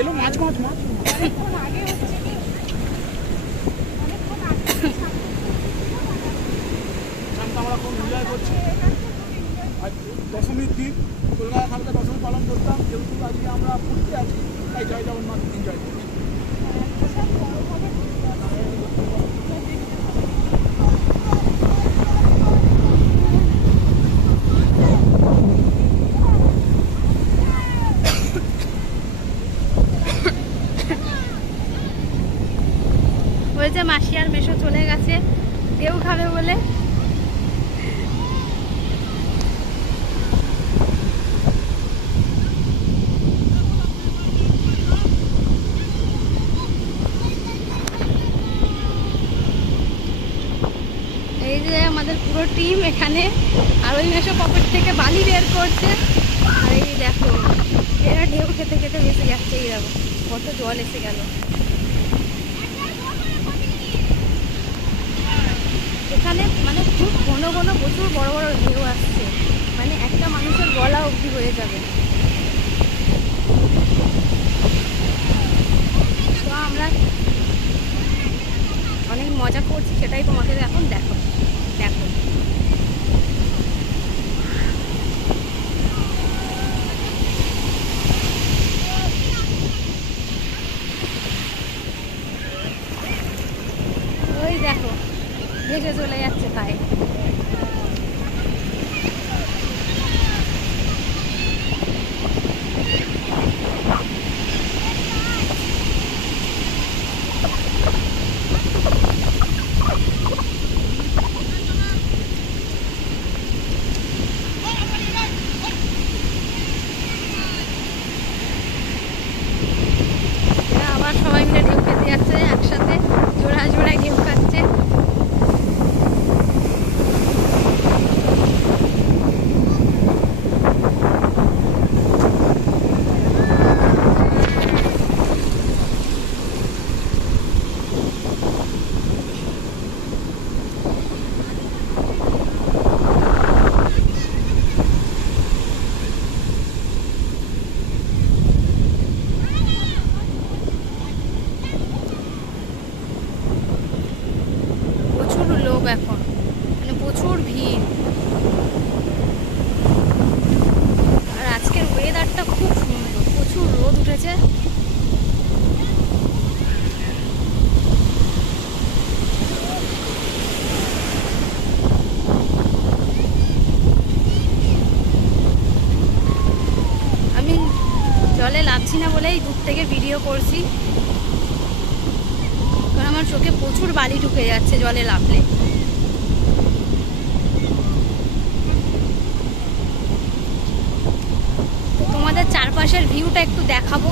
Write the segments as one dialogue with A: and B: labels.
A: এলো মাছ মাছ মাছ। আমরা খুব এনজয় করছি। আর দশমীর দিন কলকাতা হালকা দশমী পালন করতাম যেহেতু আজকে আমরা পুরীতে আছি তাই জয় জগন্নাথ এনজয়
B: বলছে মাসি আর মেশো চলে গেছে, কেউ খাবে বলে। এই যে আমাদের পুরো টিম এখানে, আর ওই মেশো পকেট থেকে বালি বের করছে। আর এই দেখো, এরা ঢেউ খেতে খেতে বেঁচে যাচ্ছে, এই দেখো, কত জল এসে গেল এখানে মানে খুব ঘন ঘন প্রচুর বড় বড় ঢেউ আসছে। মানে একটা মানুষের গলা অবধি হয়ে যাবে। তো আমরা অনেক মজা করছি, সেটাই তোমাদের এখন দেখো দেখো। ওই দেখো চলে যাচ্ছে তাই এরা আবার সবাই মিলে ঢেউ খেতে যাচ্ছে একসাথে জোড়া জোড়ায় ঢেউ খাচ্ছে প্রচুর লোক এখন মানে প্রচুর ভিড় আর আজকের ওয়েদারটা খুব সুন্দর প্রচুর রোদ উঠেছে আমি জলে লাভছি না বলেই দূর থেকে ভিডিও করছি। কারণ আমার চোখে প্রচুর বালি ঢুকে যাচ্ছে জলে লাফলে। তোমাদের চারপাশের ভিউটা একটু দেখাবো।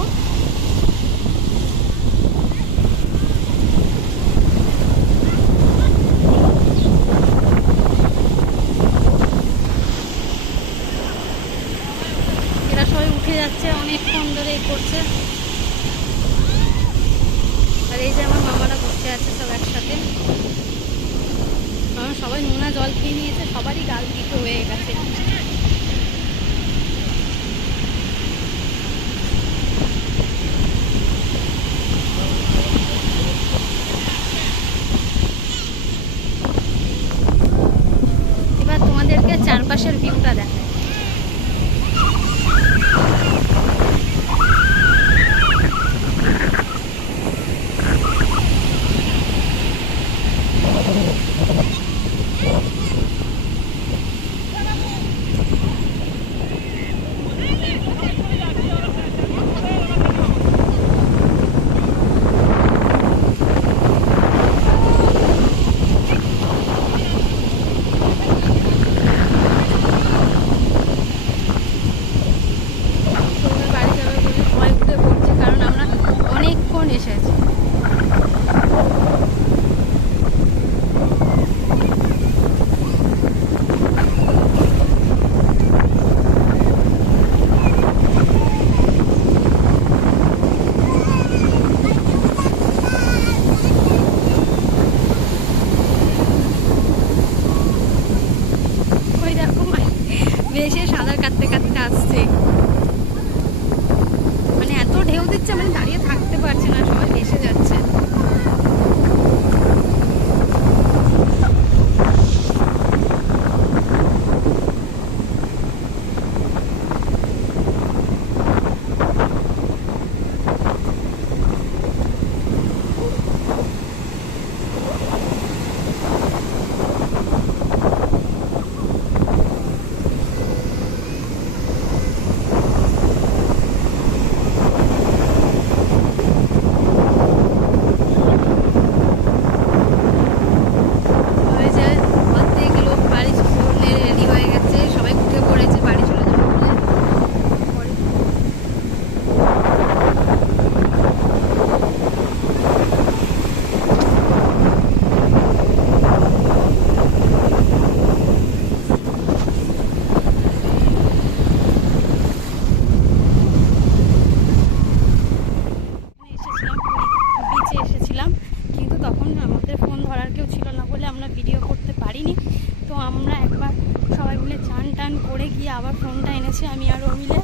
B: মিলে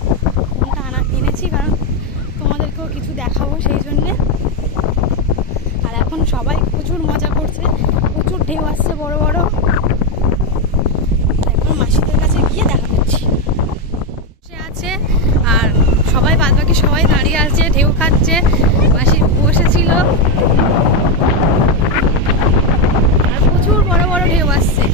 B: ফোনটা আনা এনেছি, কারণ তোমাদেরকেও কিছু দেখাবো সেই জন্যে। আর এখন সবাই প্রচুর মজা করছে, প্রচুর ঢেউ আসছে বড় বড় এখন মাসিদের কাছে গিয়ে দেখা করছি বসে আছে আর সবাই বাদ বাকি সবাই দাঁড়িয়ে আছে ঢেউ খাচ্ছে মাসি বসেছিল আর প্রচুর বড় বড় ঢেউ আসছে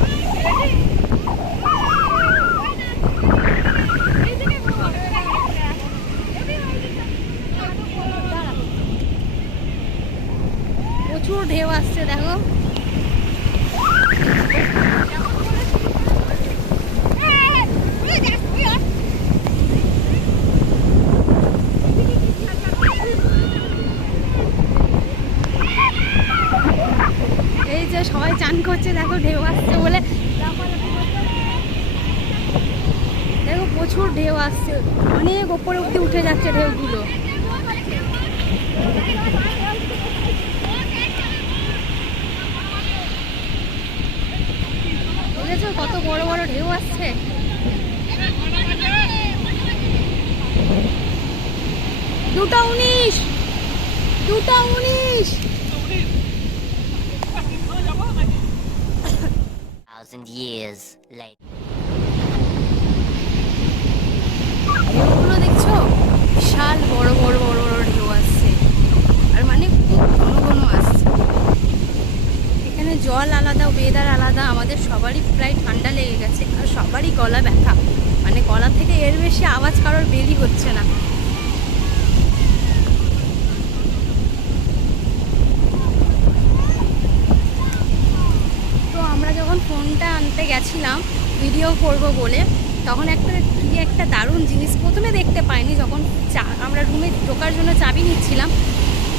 B: প্রচুর ঢেউ আসছে, দেখো। এই যে সবাই চান করছে, দেখো ঢেউ আসছে বলে। দেখো প্রচুর ঢেউ আসছে, অনেক ওপরে অব্দি উঠে যাচ্ছে ঢেউগুলো। বুঝেছ কত বড় বড় ঢেউ আসছে? দুটো উনিশ! দুটো উনিশ!
C: Thousand years later.
B: ঢেউগুলো দেখছ? বিশাল বড় বড় বড় বড় ঢেউ আসছে। আর মানে খুব ঘন ঘন আসছে এখানে জল আলাদা ওয়েদার আলাদা, আমাদের সবারই প্রায় ঠান্ডা লেগে গেছে আর সবারই গলা ব্যথা। মানে গলা থেকে এর বেশি আওয়াজ কারোর বেরি হচ্ছে না। তো আমরা যখন ফোনটা আনতে গেছিলাম ভিডিও করব বলে, তখন একটা কি একটা দারুণ জিনিস প্রথমে দেখতে পাইনি, যখন চা- আমরা রুমে ঢোকার জন্য চাবি নিচ্ছিলাম,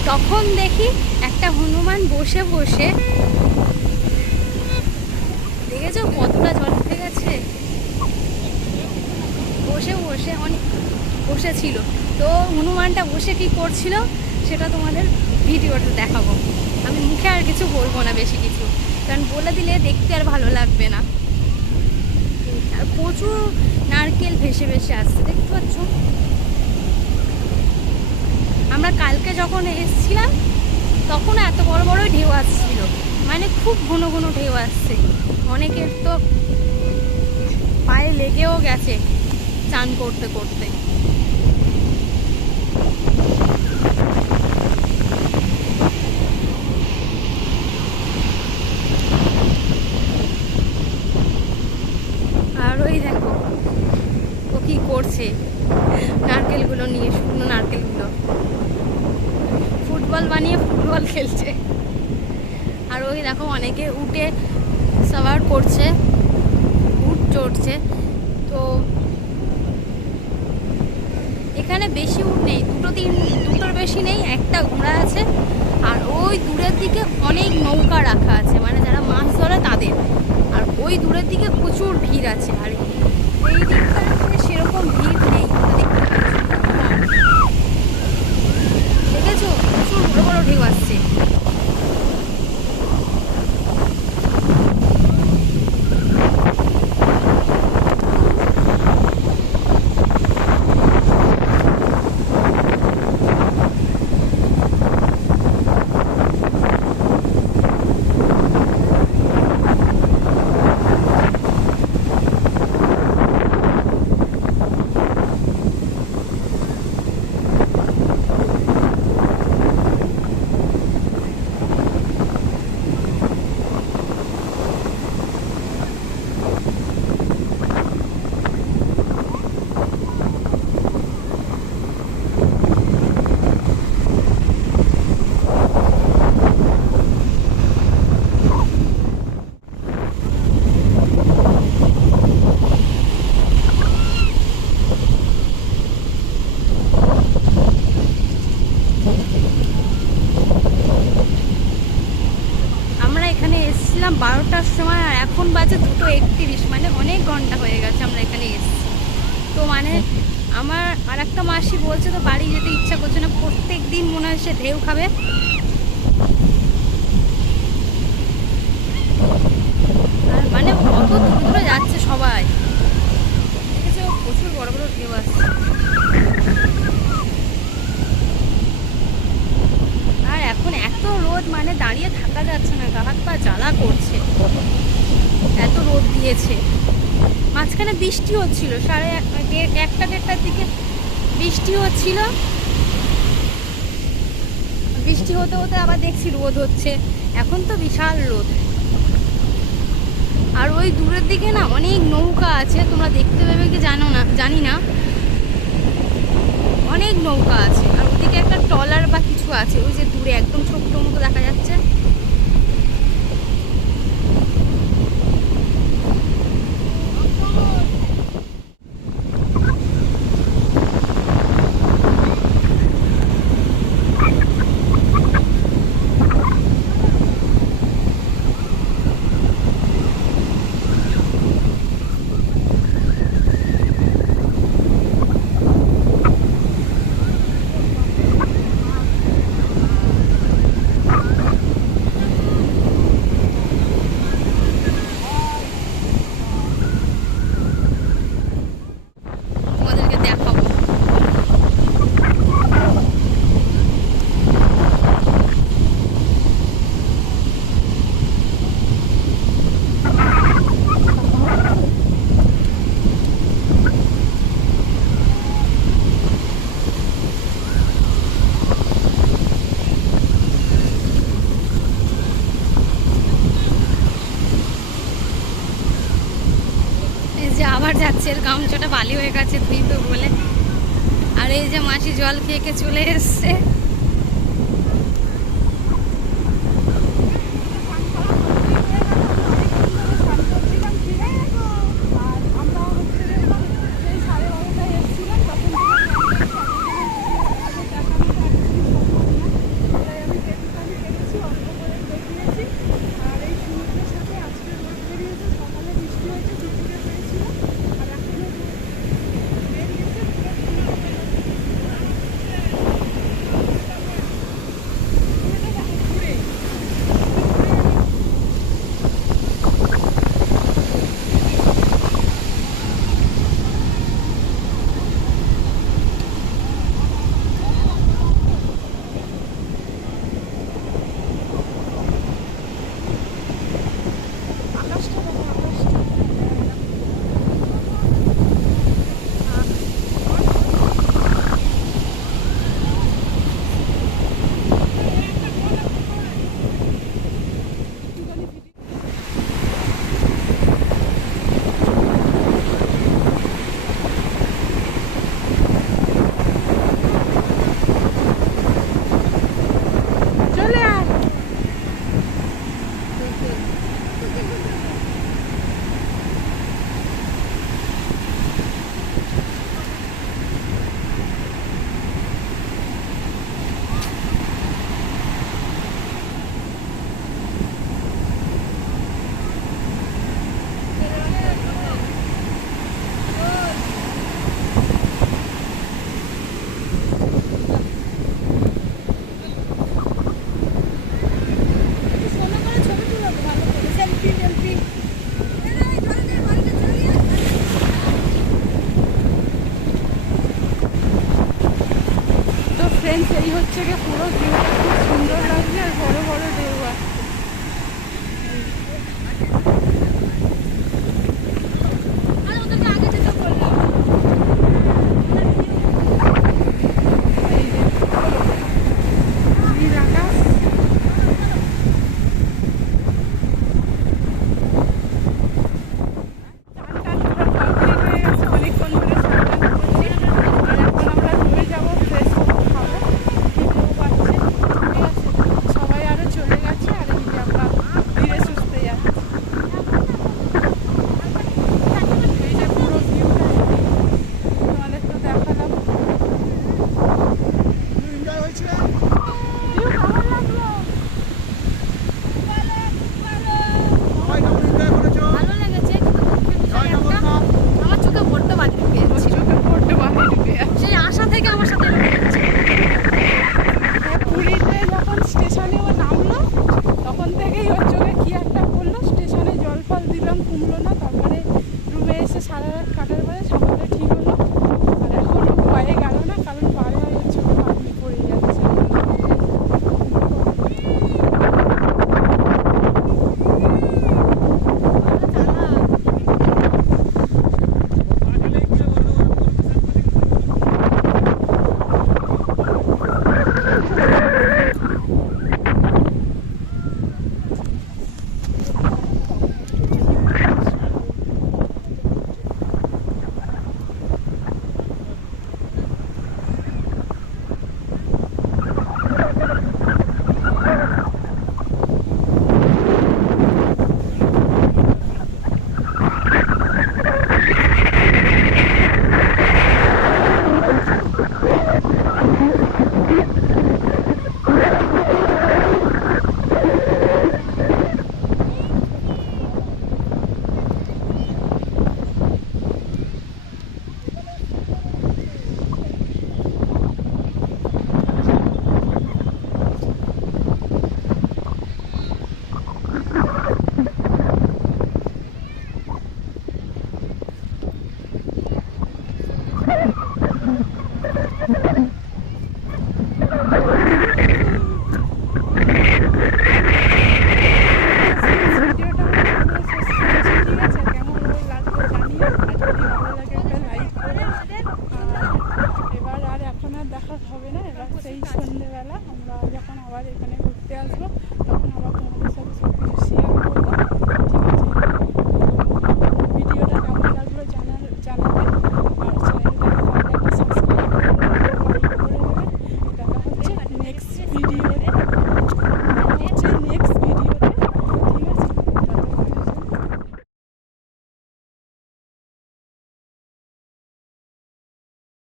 B: তখন দেখি একটা হনুমান বসে বসে দেখেছ কতটা জল উঠে গেছে। বসে বসে, অনেক বসেছিল। তো হনুমানটা বসে কি করছিল, সেটা তোমাদের ভিডিওটা দেখাবো। আমি মুখে আর কিছু বলব না বেশি কিছু, কারণ বলে দিলে দেখতে আর ভালো লাগবে না। আর প্রচুর নারকেল ভেসে ভেসে আসছে, দেখতে পাচ্ছ? আমরা কালকে যখন এসেছিলাম তখন এত বড় বড় ঢেউ আসছিল। মানে খুব ঘন ঘন ঢেউ আসছে। অনেকের তো পায়ে লেগেও গেছে চান করতে করতে। আর ওই দেখো, ও কি করছে? নারকেলগুলো নিয়ে, শুকনো নারকেলগুলো। ফুটবল বানিয়ে ফুটবল খেলছে। আর ওই দেখো, অনেকে উঠে সাওয়ার করছে উট চড়ছে, তো এখানে বেশি উট নেই, দুটো তিন, দুটোর বেশি নেই, একটা ঘোড়া আছে, আর ওই দূরের দিকে অনেক নৌকা রাখা আছে মানে যারা মাছ ধরে তাদের। আর ওই দূরের দিকে প্রচুর ভিড় আছে, আর এই দিকটাতে এসেছিলাম বারোটার সময় আর এখন বাজে দুটো একত্রিশ মানে অনেক ঘণ্টা হয়ে গেছে আমরা এখানে এসেছি। তো মানে আমার আর একটা মাসি বলছে তো বাড়ি যেতে ইচ্ছা করছে না, প্রত্যেক দিন মনে হয় সে ঢেউ খাবে। আর মানে অত দূর দূরে যাচ্ছে সবাই। দেখেছ, প্রচুর বড় বড় ঢেউ আসছে। এখন এত রোদ মানে দাঁড়িয়ে থাকা যাচ্ছে না, গা হাত পা জ্বালা করছে। এত রোদ দিয়েছে। মাঝখানে বৃষ্টি হচ্ছিল, সাড়ে এক- একটা দেড়টার দিকে বৃষ্টি হচ্ছিল। বৃষ্টি হতে হতে আবার দেখছি রোদ হচ্ছে। এখন তো বিশাল রোদ। আর ওই দূরের দিকে না অনেক নৌকা আছে, তোমরা দেখতে পাবে কি জানো না, জানি না। অনেক নৌকা আছে। আর ওদিকে একটা ট্রলার বা কিছু আছে ওই যে দূরে একদম ছোট্ট মতো দেখা যাচ্ছে তোমাদেরকে দেখাবো এই যে আবার যাচ্ছে এর গামছাটা বালি হয়ে গেছে ধুইবে বলে আর এই যে মাসি জল খেয়ে চলে এসছে। এই হচ্ছে গিয়ে পুরো ভিউটা